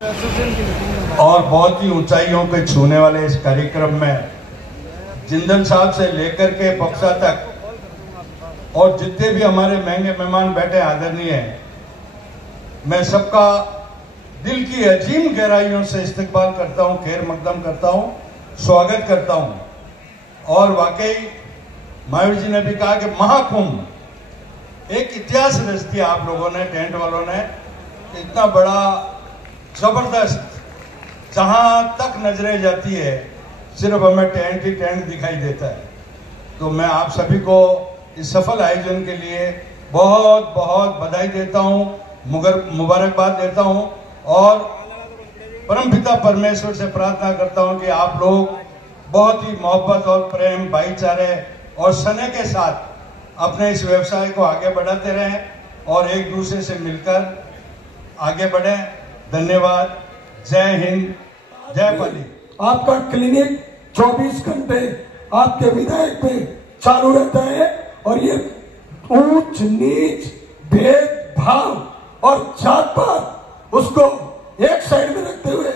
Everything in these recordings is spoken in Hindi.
और बहुत ही ऊंचाइयों पे छूने वाले इस कार्यक्रम में जिंदल साहब से लेकर के बक्सा तक और जितने भी हमारे महंगे मेहमान बैठे आदरणीय हैं, मैं सबका दिल की अजीम गहराइयों से इस्तकबाल करता हूं, खैर मकदम करता हूं, स्वागत करता हूं। और वाकई मयूर जी ने भी कहा कि महाकुंभ एक इतिहास रच दिया आप लोगों ने, टेंट वालों ने। इतना बड़ा जबरदस्त, जहां तक नजरें जाती है सिर्फ हमें टेंट ही टेंट दिखाई देता है। तो मैं आप सभी को इस सफल आयोजन के लिए बहुत बहुत बधाई देता हूं, मुबारकबाद देता हूं और परमपिता परमेश्वर से प्रार्थना करता हूं कि आप लोग बहुत ही मोहब्बत और प्रेम, भाईचारे और स्नेह के साथ अपने इस व्यवसाय को आगे बढ़ाते रहें और एक दूसरे से मिलकर आगे बढ़ें। धन्यवाद। जय हिंद, जय पाली। आपका क्लिनिक 24 घंटे आपके विधायक पे चालू रहता है और ये ऊंच नीच, भेदभाव और जात पात उसको एक साइड में रखते हुए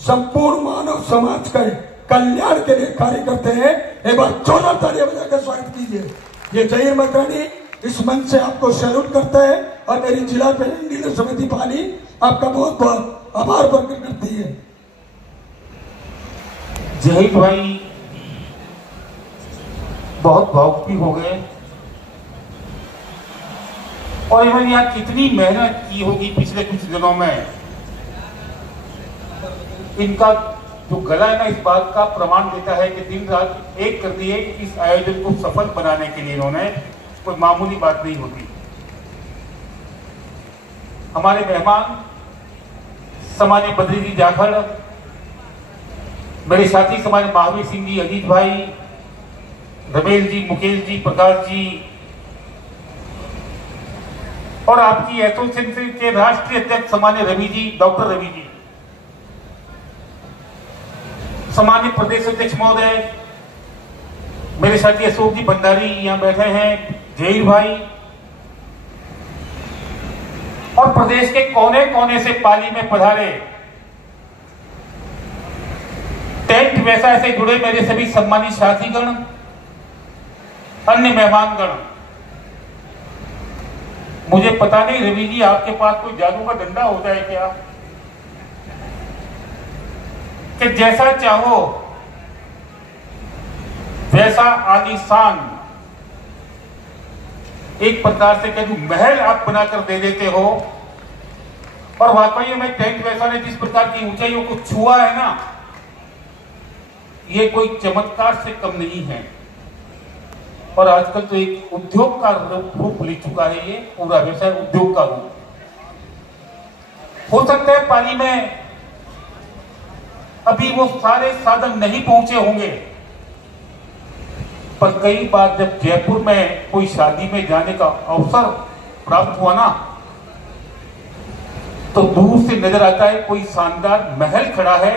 संपूर्ण मानव समाज के कल्याण के लिए कार्य करते हैं। एक बार जोरदार तालियां बजाकर स्वागत कीजिए। ये जहीर मकरानी इस मंच से आपको सैल्यूट करता है और मेरी जिला डीलर समिति पाली आपका बहुत बहुत आभार प्रकट करती है। जहीर भाई बहुत भावुक भी हो गए और इन्होंने यहाँ कितनी मेहनत की होगी पिछले कुछ दिनों में, इनका जो गला है ना इस बात का प्रमाण देता है कि दिन रात एक कर दिए इस आयोजन को सफल बनाने के लिए। इन्होंने कोई मामूली बात नहीं होती। हमारे मेहमान समाज बद्री जी जाखड़, मेरे साथी समाज महावीर सिंह जी, अजीत भाई, रमेश जी, मुकेश जी, प्रकाश जी और आपकी एसोसिएशन के राष्ट्रीय अध्यक्ष सामान्य रवि जी, डॉक्टर रवि जी, सामान्य प्रदेश अध्यक्ष महोदय, मेरे साथी अशोक जी भंडारी यहाँ बैठे हैं, जहीर भाई और प्रदेश के कोने कोने से पाली में पधारे टेंट व्यवसाय से जुड़े मेरे सभी सम्मानित साथीगण, अन्य मेहमानगण। मुझे पता नहीं रवि जी आपके पास कोई जादू का डंडा होता है क्या कि जैसा चाहो वैसा आलीशान एक प्रकार से कह दूं महल आप बनाकर दे देते हो। और वाकई में टेंट व्यवसाय ने जिस प्रकार की ऊंचाइयों को छुआ है ना, ये कोई चमत्कार से कम नहीं है। और आजकल तो एक उद्योग का रूप ले चुका है, ये पूरा व्यवसाय उद्योग का रूप। हो सकता है पाली में अभी वो सारे साधन नहीं पहुंचे होंगे, पर कई बार जब जयपुर में कोई शादी में जाने का अवसर प्राप्त हुआ ना, तो दूर से नजर आता है कोई शानदार महल खड़ा है।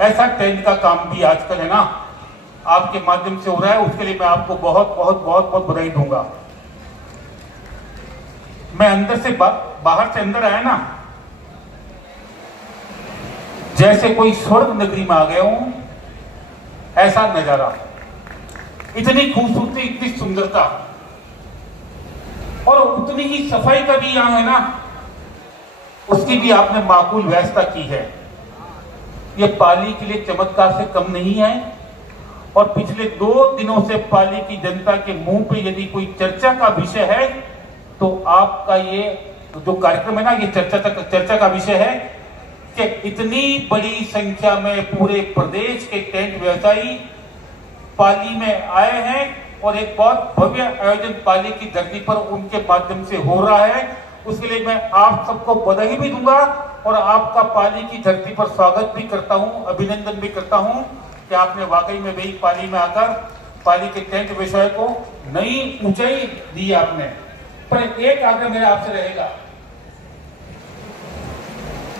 ऐसा टेंट का काम भी आजकल है ना आपके माध्यम से हो रहा है, उसके लिए मैं आपको बहुत बहुत बहुत बहुत बधाई दूंगा। मैं अंदर से बाहर से अंदर आया ना, जैसे कोई स्वर्ग नगरी में आ गया हूं, ऐसा नजारा। इतनी खूबसूरती, इतनी सुंदरता और उतनी ही सफाई का भी यहां है ना, उसकी भी आपने माकूल व्यवस्था की है। ये पाली के लिए चमत्कार से कम नहीं है। और पिछले 2 दिनों से पाली की जनता के मुंह पे यदि कोई चर्चा का विषय है तो आपका ये जो कार्यक्रम है ना, ये चर्चा का विषय है कि इतनी बड़ी संख्या में पूरे प्रदेश के टेंट व्यवसायी पाली में आए हैं और एक बहुत भव्य आयोजन पाली की धरती पर उनके माध्यम से हो रहा है। उसके लिए मैं आप सबको बधाई भी दूंगा और आपका पाली की धरती पर स्वागत भी करता हूं, अभिनंदन भी करता हूं कि आपने वाकई में भी पाली में आकर पाली के टेंट व्यवसाय को नई ऊंचाई दी आपने। पर एक आग्रह मेरा आपसे रहेगा,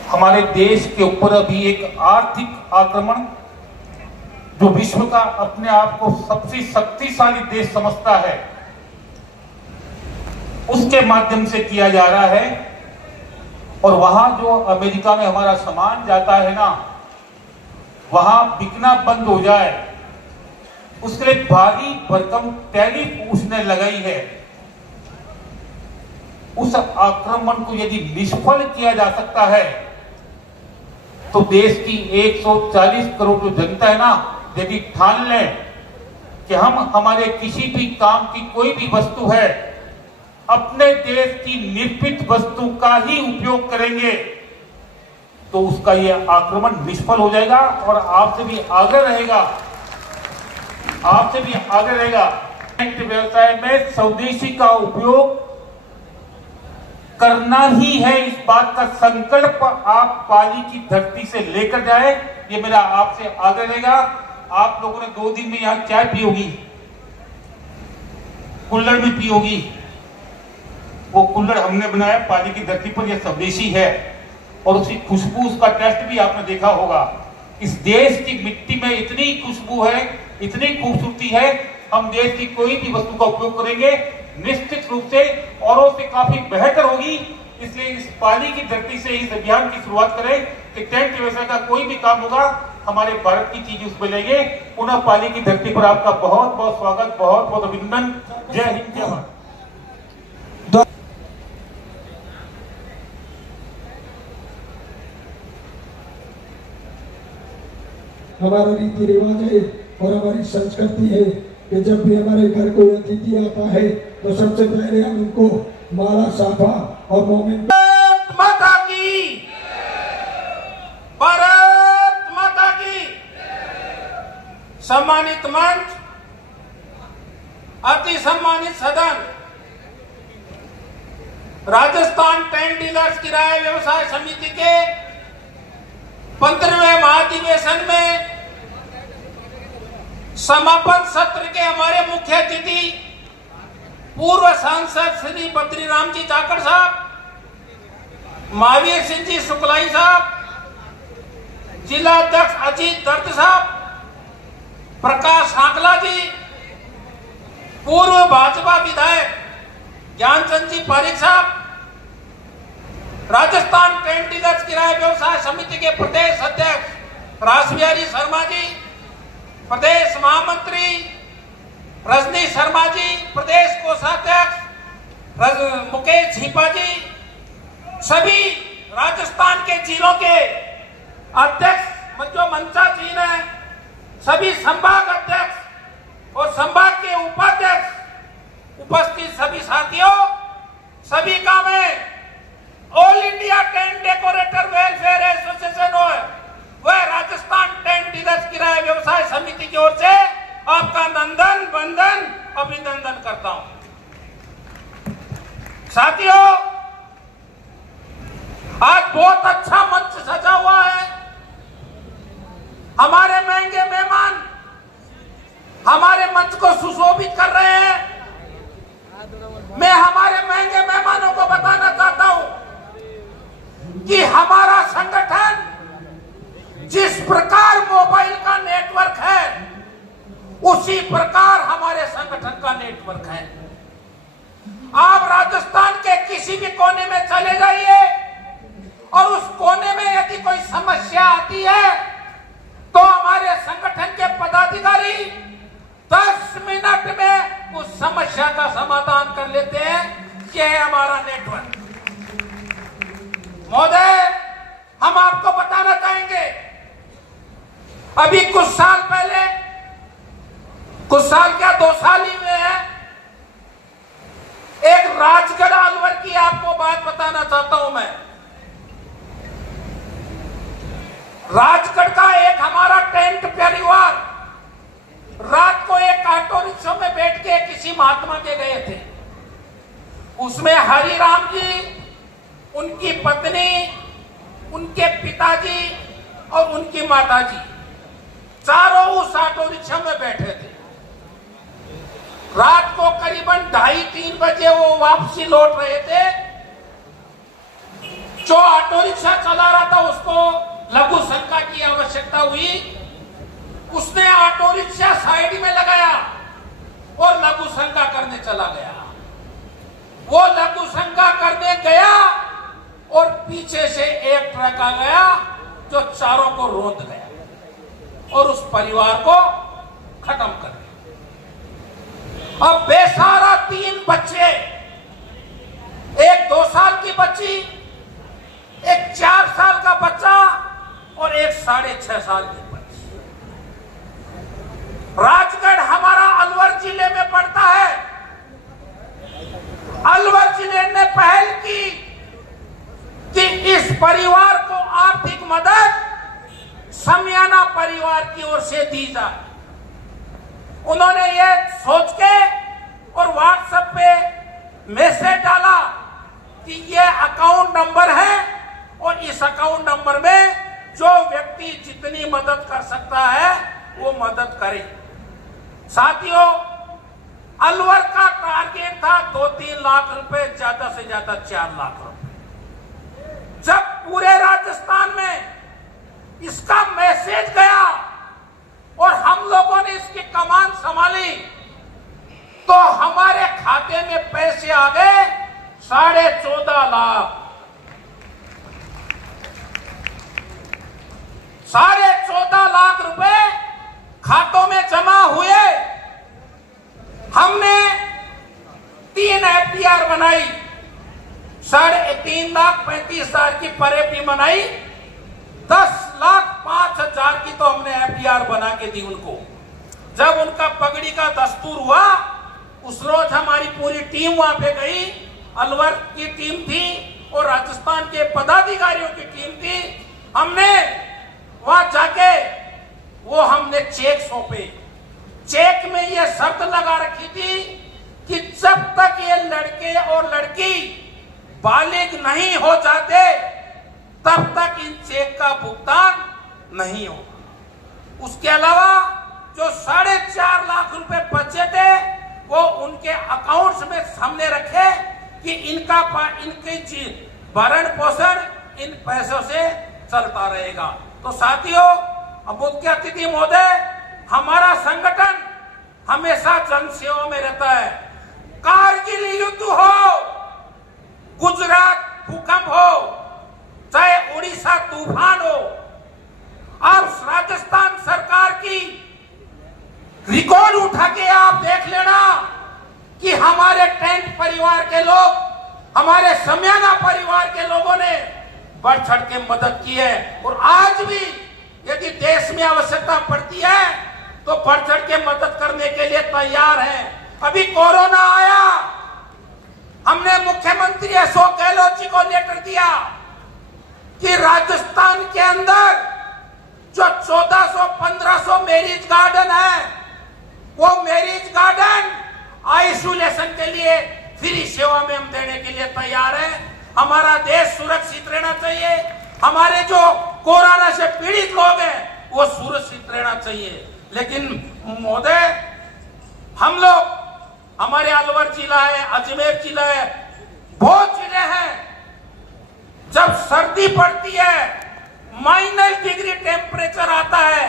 हमारे देश के ऊपर अभी एक आर्थिक आक्रमण जो विश्व का अपने आप को सबसे शक्तिशाली देश समझता है, उसके माध्यम से किया जा रहा है। और वहां जो अमेरिका में हमारा सामान जाता है ना, वहां बिकना बंद हो जाए, उसके लिए भारी भरकम टैरिफ उसने लगाई है। उस आक्रमण को यदि निष्फल किया जा सकता है तो देश की 140 करोड़ जो जनता है ना, यदि ठान लें कि हम हमारे किसी भी काम की कोई भी वस्तु है अपने देश की निर्मित वस्तु का ही उपयोग करेंगे, तो उसका यह आक्रमण निष्फल हो जाएगा। और आपसे भी आग्रह रहेगा व्यवसाय में स्वदेशी का उपयोग करना ही है। इस बात का संकल्प आप पाली की धरती से लेकर जाए, ये मेरा आपसे आग्रह रहेगा। आप लोगों ने 2 दिन में यहां चाय पी होगी, कुल्हड़ में पी होगी, वो कुल्हड़ हमने बनाया पाली की धरती पर, यह स्वदेशी है और उसकी खुशबू, उसका टेस्ट भी आपने देखा होगा। इस देश की मिट्टी में इतनी खुशबू है, इतनी खूबसूरती है, हम देश की कोई भी वस्तु का उपयोग करेंगे निश्चित रूप से औरों से काफी बेहतर होगी। इसलिए इस पाली की धरती से इस अभियान की शुरुआत करें कि टेंट व्यवसाय का कोई भी काम होगा, हमारे भारत की चीज उसमें लेंगे। पुनः पाली की धरती पर आपका बहुत बहुत स्वागत, बहुत बहुत अभिनंदन। जय हिंद, जय भारत। हमारा रीति रिवाज है और हमारी संस्कृति है कि जब भी हमारे घर कोई अतिथि आता है तो सबसे पहले हम उनको माला साफा और मोमिन माता की, भारत माता की। सम्मानित मंच, अति सम्मानित सदन, राजस्थान टेंट डीलर्स किराए व्यवसाय समिति के 15वें महाधिवेशन में समापन सत्र के हमारे मुख्य अतिथि पूर्व सांसद श्री बद्रीराम जी जाखड़ साहब, महावीर सिंह जी शुक्लाई साहब, जिला अध्यक्ष अजीत दर्द साहब, प्रकाश हाकला जी, पूर्व भाजपा विधायक ज्ञानचंद जी पारिक साहब, राजस्थान टेंट डीलर्स किराए व्यवसाय समिति के प्रदेश अध्यक्ष रासबिहारी शर्मा जी, प्रदेश महामंत्री रजनी शर्मा जी, प्रदेश कोषाध्यक्ष मुकेश छिपा जी, सभी राजस्थान के जिलों के अध्यक्ष जो मंचासीन है, सभी संभाग अध्यक्ष और संभाग के उपाध्यक्ष, उपस्थित सभी साथियों, सभी का मैं all India tent decorator welfare association हो वह राजस्थान टेंट डीलर्स किराए व्यवसाय समिति की ओर से आपका नंदन बंदन अभिनंदन करता हूं। साथियों, आज बहुत अच्छा मंच सजा हुआ है। हमारे महंगे मेहमान हमारे मंच को सुशोभित कर रहे हैं। मैं हमारे महंगे मेहमानों को बताना चाहता हूं कि हमारा संगठन जिस प्रकार मोबाइल का नेटवर्क है उसी प्रकार हमारे संगठन का नेटवर्क है। आप राजस्थान के किसी भी कोने में चले जाइए और उस कोने में यदि कोई समस्या आती है तो हमारे संगठन के पदाधिकारी 10 मिनट में उस समस्या का समाधान कर लेते हैं। यह है हमारा नेटवर्क। महोदय, हम आपको बताना चाहेंगे, अभी कुछ साल पहले, कुछ साल क्या 2 साल ही हुए हैं, एक राजगढ़ अलवर की आपको बात बताना चाहता हूं मैं। राजगढ़ का एक हमारा टेंट परिवार रात को एक ऑटो रिक्शा में बैठ के किसी महात्मा के गए थे। उसमें हरिराम जी, उनकी पत्नी, उनके पिताजी और उनकी माताजी चारों उस ऑटो रिक्शा में बैठे थे। रात को करीबन 2:30-3 बजे वो वापसी लौट रहे थे। जो ऑटो रिक्शा चला रहा था उसको लघु शंका की आवश्यकता हुई। उसने ऑटो रिक्शा साइड में लगाया और लघु शंका करने चला गया। वो लघु शंका करने गया और पीछे से एक ट्रक आ गया जो चारों को रोंद गया और उस परिवार को खत्म कर दिया। अब बेसहारा 3 बच्चे, एक 2 साल की बच्ची, एक 4 साल का बच्चा और एक 6.5 साल की बच्ची। राजगढ़ हमारा अलवर जिले में पड़ता है। अलवर जिले ने पहल की कि इस परिवार को आर्थिक मदद समियाना परिवार की ओर से दी जाए। उन्होंने ये सोच के और व्हाट्सएप पे मैसेज डाला कि ये अकाउंट नंबर है और इस अकाउंट नंबर में जो व्यक्ति जितनी मदद कर सकता है वो मदद करे। साथियों, अलवर का टारगेट था 2-3 लाख रुपए, ज्यादा से ज्यादा 4 लाख रुपए। जब पूरे राजस्थान में इसका मैसेज गया और हम लोगों ने इसकी कमान संभाली तो हमारे खाते में पैसे आ गए 14.5 लाख। 14.5 लाख रुपए खातों में जमा हुए। हमने 3 FDR बनाई, 3,35,000 की पर FD बनाई, 10,05,000 की तो हमने FDR बना के दी उनको। जब उनका पगड़ी का दस्तूर हुआ उस रोज हमारी पूरी टीम वहां पे गई। अलवर की टीम थी और राजस्थान के पदाधिकारियों की टीम थी। हमने वहां जाके वो हमने चेक सौंपे। चेक में ये शर्त लगा रखी थी कि जब तक ये लड़के और लड़की बालिग नहीं हो जाते तब तक इन चेक का भुगतान नहीं होगा। उसके अलावा जो 4.5 लाख रुपए बचे थे वो उनके अकाउंट्स में हमने रखे कि इनकी भरण पोषण इन पैसों से चलता रहेगा। तो साथियों, मुख्य अतिथि महोदय, हमारा संगठन हमेशा जन सेवा में रहता है। कारगिल युद्ध हो, गुजरात भूकंप हो, चाहे उड़ीसा तूफान हो, अब राजस्थान सरकार की रिकॉर्ड उठा के आप देख लेना कि हमारे टेंट परिवार के लोग, हमारे समियाना परिवार के लोगों ने बढ़ चढ़ के मदद की है और आज भी यदि देश में आवश्यकता पड़ती है तो बढ़ चढ़ के मदद करने के लिए तैयार है। अभी कोरोना आया, हमने मुख्यमंत्री अशोक गहलोत जी को लेटर दिया कि राजस्थान के अंदर जो 1400-1500 मैरिज गार्डन है वो मैरिज गार्डन आइसोलेशन के लिए फ्री सेवा में हम देने के लिए तैयार है। हमारा देश सुरक्षित रहना चाहिए, हमारे जो कोरोना से पीड़ित लोग हैं वो सुरक्षित रहना चाहिए। लेकिन महोदय, हम लोग, हमारे अलवर जिला है, अजमेर जिला है, बहुत जिले हैं, जब सर्दी पड़ती है, -डिग्री टेम्परेचर आता है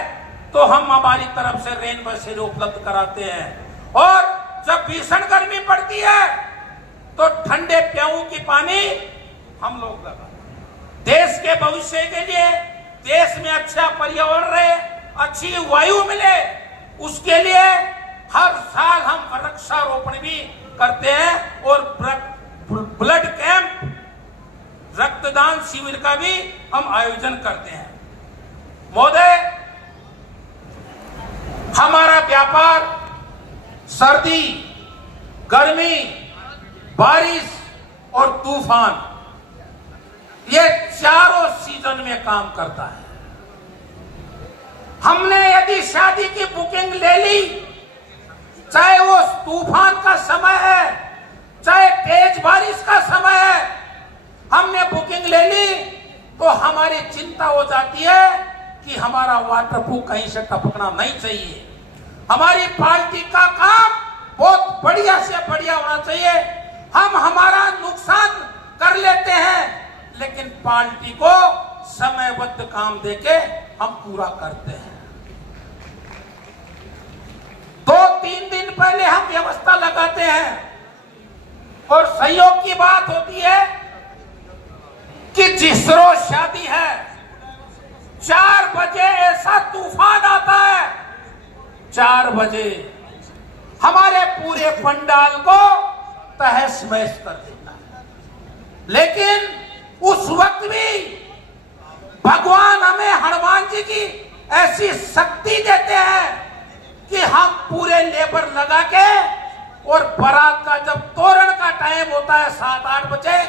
तो हम हमारी तरफ से रेन बसेरे उपलब्ध कराते हैं और जब भीषण गर्मी पड़ती है तो ठंडे प्याऊ की पानी हम लोग लगाते। देश के भविष्य के लिए, देश में अच्छा पर्यावरण रहे, अच्छी वायु मिले, उसके लिए हर साल हम वृक्षारोपण भी करते हैं और ब्लड कैंप, रक्तदान शिविर का भी हम आयोजन करते हैं। महोदय, हमारा व्यापार सर्दी, गर्मी, बारिश और तूफान, ये चारों सीजन में काम करता है। हमने यदि शादी की बुकिंग ले ली, चाहे वो तूफान का समय है, चाहे तेज बारिश का समय है, हमने बुकिंग ले ली तो हमारी चिंता हो जाती है कि हमारा वाटरप्रूफ कहीं से टपकना नहीं चाहिए। हमारी पार्टी का काम बहुत बढ़िया से बढ़िया होना चाहिए। हम हमारा नुकसान कर लेते हैं लेकिन पार्टी को समयबद्ध काम देके हम पूरा करते हैं। 2-3 दिन पहले हम व्यवस्था लगाते हैं और सहयोग की बात होती है कि जिसरो शादी है, 4 बजे ऐसा तूफान आता है, 4 बजे हमारे पूरे पंडाल को तहस महस कर देता है। लेकिन उस वक्त भी भगवान हमें हनुमान जी की ऐसी शक्ति देते हैं कि हम पूरे लेबर लगा के और बारात का जब तोरण का टाइम होता है 7-8 बजे,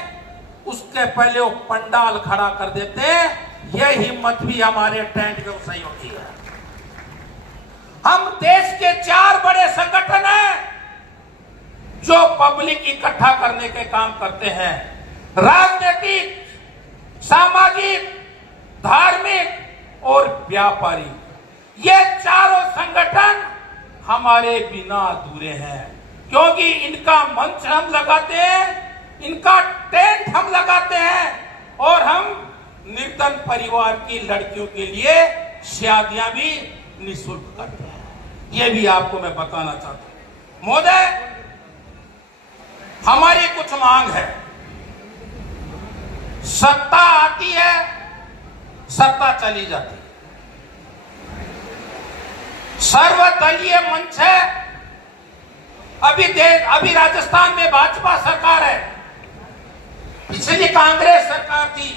उसके पहले वो पंडाल खड़ा कर देते हैं। यह हिम्मत भी हमारे टेंट व्यवसायी होती है। हम देश के 4 बड़े संगठन हैं जो पब्लिक इकट्ठा करने के काम करते हैं। राजनीतिक, सामाजिक, धार्मिक और व्यापारी, ये चारों संगठन हमारे बिना अधूरे हैं, क्योंकि इनका मंच हम लगाते हैं, इनका टेंट हम लगाते हैं और हम निर्धन परिवार की लड़कियों के लिए शादियां भी निःशुल्क करते हैं। ये भी आपको मैं बताना चाहता हूं। महोदय, हमारी कुछ मांग है। सत्ता आती है, सत्ता चली जाती है। सर्वदलीय मंच है। अभी राजस्थान में भाजपा सरकार है, पिछली कांग्रेस सरकार थी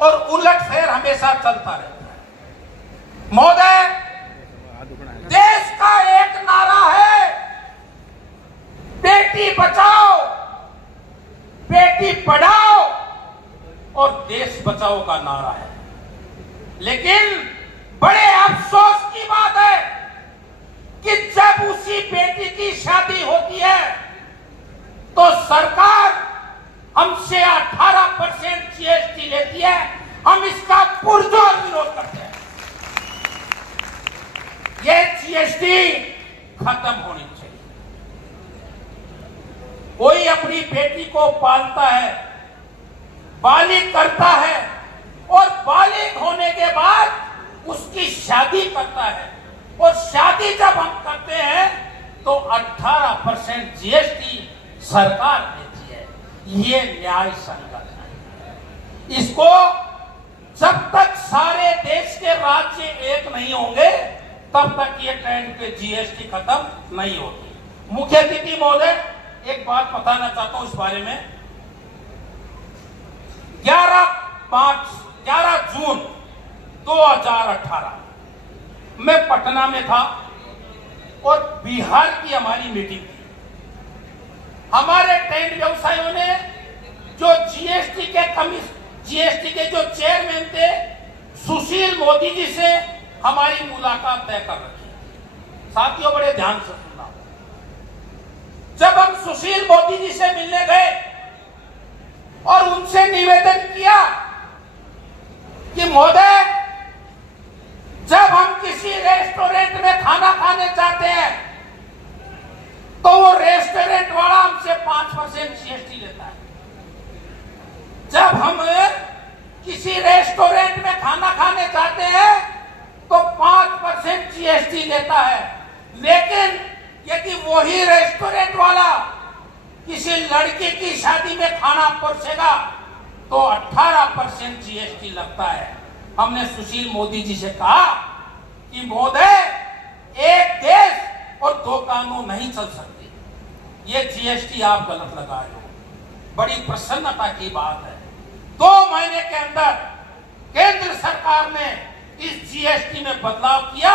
और उलटफेर हमेशा चलता रहता है। महोदय, देश का एक नारा है, बेटी बचाओ, बेटी पढ़ाओ और देश बचाओ का नारा है। लेकिन बड़े अफसोस की बात है कि जब उसी बेटी की शादी होती है तो सरकार हमसे 18% जीएसटी लेती है। हम इसका पुरजोर विरोध करते हैं। ये जीएसटी खत्म होनी चाहिए। कोई अपनी बेटी को पालता है, बालिग करता है और बालिग होने के बाद उसकी शादी करता है, और शादी जब हम करते हैं तो 18% जीएसटी सरकार देती है। ये न्याय संगत है। इसको जब तक सारे देश के राज्य एक नहीं होंगे तब तक ये ट्रेंड पे जीएसटी खत्म नहीं होगी। मुख्य अतिथि महोदय, एक बात बताना चाहता हूं इस बारे में। 11 जून 2018 मैं पटना में था और बिहार की हमारी मीटिंग थी। हमारे टेंट व्यवसायियों ने जो जीएसटी के जो चेयरमैन थे सुशील मोदी जी से हमारी मुलाकात तय कर रखी। साथियों, बड़े ध्यान से सुनना। जब हम सुशील मोदी जी से मिलने गए और उनसे निवेदन किया कि महोदय, जब हम किसी रेस्टोरेंट में खाना खाने जाते हैं तो वो रेस्टोरेंट वाला हमसे 5% जीएसटी लेता है। जब हम किसी रेस्टोरेंट में खाना खाने जाते हैं तो 5% जीएसटी लेता है। लेकिन यदि वही रेस्टोरेंट वाला किसी लड़की की शादी में खाना परोसेगा तो 18% जीएसटी लगता है। हमने सुशील मोदी जी से कहा कि महोदय, एक देश और 2 कानून नहीं चल सकते। ये जीएसटी आप गलत लगा रहे हो। बड़ी प्रसन्नता की बात है, 2 महीने के अंदर केंद्र सरकार ने इस जीएसटी में बदलाव किया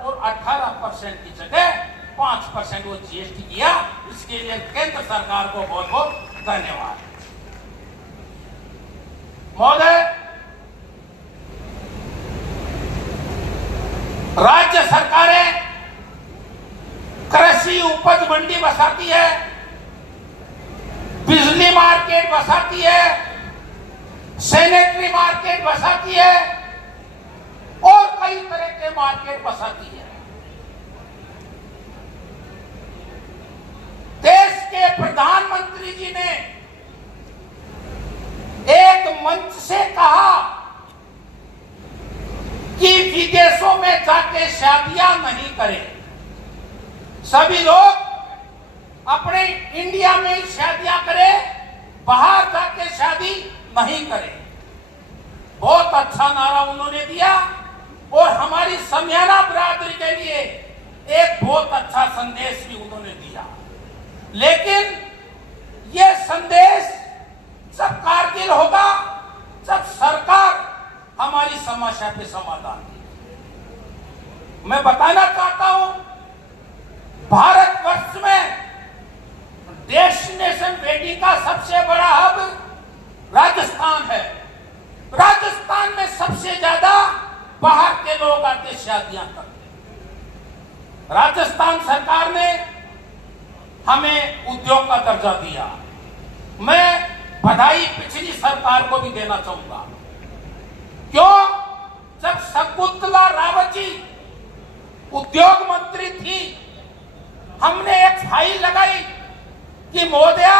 और 18% की जगह 5% वो जीएसटी किया। इसके लिए केंद्र सरकार को बहुत बहुत धन्यवाद। महोदय, राज्य सरकारें कृषि उपज मंडी बसाती है, बिजली मार्केट बसाती है, सैनिटरी मार्केट बसाती है और कई तरह के मार्केट बसाती है। देश के प्रधानमंत्री जी ने एक मंच से कहा कि विदेशों में जाके शादियां नहीं करें, सभी लोग अपने इंडिया में ही शादियां करें, बाहर जाके शादी नहीं करें। बहुत अच्छा नारा उन्होंने दिया और हमारी समियाना बिरादरी के लिए एक बहुत अच्छा संदेश भी उन्होंने दिया। लेकिन ये संदेश जब कारगिल होगा, जब सरकार हमारी समस्या पे समाधान देगी। मैं बताना चाहता हूं, भारतवर्ष में डेस्टिनेशन वेडिंग का सबसे बड़ा हब राजस्थान है। राजस्थान में सबसे ज्यादा बाहर के लोग आके शादियां करते। राजस्थान सरकार ने हमें उद्योग का दर्जा दिया। मैं बधाई पिछली सरकार को भी देना चाहूंगा। क्यों? जब शकुंतला रावत जी उद्योग मंत्री थी, हमने एक फाइल लगाई कि महोदया,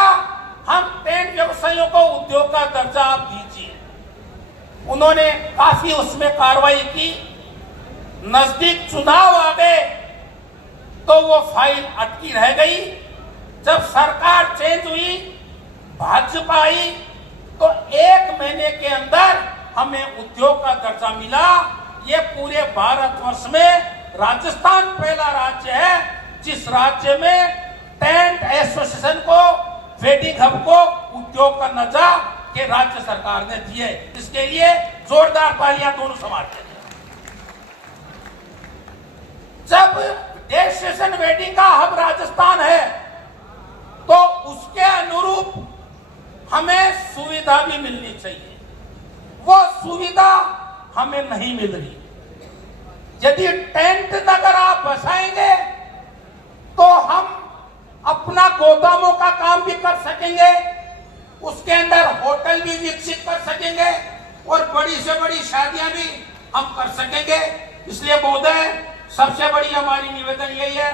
हम टेंट व्यवसायियों को उद्योग का दर्जा आप दीजिए। उन्होंने काफी उसमें कार्रवाई की। नजदीक चुनाव आ गए तो वो फाइल अटकी रह गई। जब सरकार चेंज हुई, भाजपा आई, तो 1 महीने के अंदर हमें उद्योग का दर्जा मिला। ये पूरे भारतवर्ष में राजस्थान पहला राज्य है जिस राज्य में टेंट एसोसिएशन को, वेडिंग हब को उद्योग का दर्जा के राज्य सरकार ने दिए। इसके लिए जोरदार तालियां दोनों समाज के लिए। जब डेस्टिनेशन वेडिंग का हब राजस्थान है तो उसके अनुरूप हमें सुविधा भी मिलनी चाहिए। वो सुविधा हमें नहीं मिल रही। यदि टेंट नगर आप बसाएंगे तो हम अपना गोदामों का काम भी कर सकेंगे, उसके अंदर होटल भी विकसित कर सकेंगे और बड़ी से बड़ी शादियां भी हम कर सकेंगे। इसलिए महोदय, सबसे बड़ी हमारी निवेदन यही है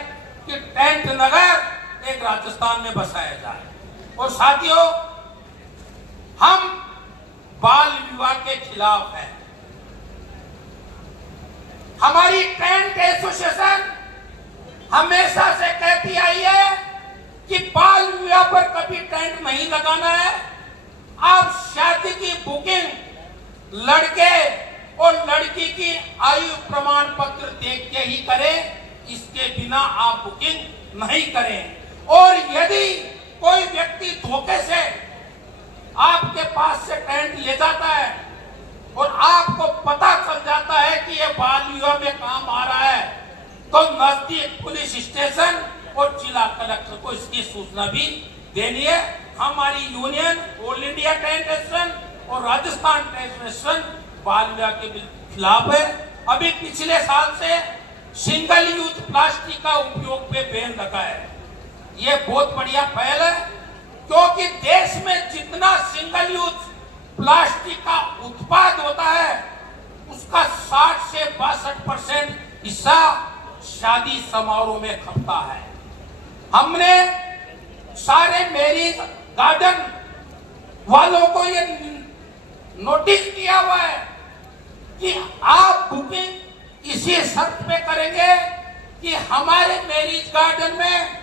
कि टेंट नगर एक राजस्थान में बसाया जाए। और साथियों, हम बाल विवाह के खिलाफ हैं। हमारी टेंट एसोसिएशन हमेशा से कहती आई है कि बाल विवाह पर कभी टेंट नहीं लगाना है। आप शादी की बुकिंग लड़के और लड़की की आयु प्रमाण पत्र देख के ही करें, इसके बिना आप बुकिंग नहीं करें। और यदि कोई व्यक्ति धोखे से आपके पास से टेंट ले जाता है और आपको पता चल जाता है कि ये बाल विवाह में काम आ रहा है, तो नजदीक पुलिस स्टेशन और जिला कलेक्टर को इसकी सूचना भी देनी है। हमारी union all India tent association और राजस्थान टेंट एसोसिएशन बाल विवाह के खिलाफ है। अभी पिछले साल से सिंगल यूज प्लास्टिक का उपयोग पे बैन लगा है। ये बहुत बढ़िया पहल है, क्योंकि देश में जितना सिंगल यूज प्लास्टिक का उत्पाद होता है उसका 60 से 62% हिस्सा शादी समारोह में खपता है। हमने सारे मैरिज गार्डन वालों को ये नोटिस किया हुआ है कि आप बुकिंग इसी शर्त पे करेंगे कि हमारे मैरिज गार्डन में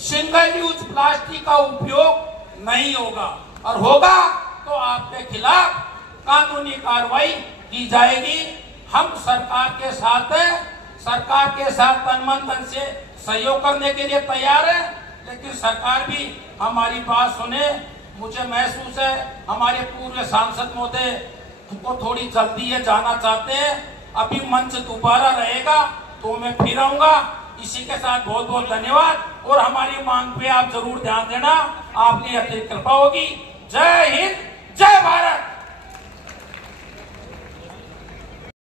सिंगल यूज प्लास्टिक का उपयोग नहीं होगा, और होगा तो आपके खिलाफ कानूनी कार्रवाई की जाएगी। हम सरकार के साथ हैं, सरकार के साथ तन मन धन से सहयोग करने के लिए तैयार है, लेकिन सरकार भी हमारी बात सुने। मुझे महसूस है हमारे पूर्व सांसद महोदय को थोड़ी जल्दी है, जाना चाहते हैं। अभी मंच दोबारा रहेगा तो मैं फिर आऊंगा। इसी के साथ बहुत बहुत धन्यवाद, और हमारी मांग पे आप जरूर ध्यान देना, आपकी अतिरिक्त कृपा होगी। जय हिंद।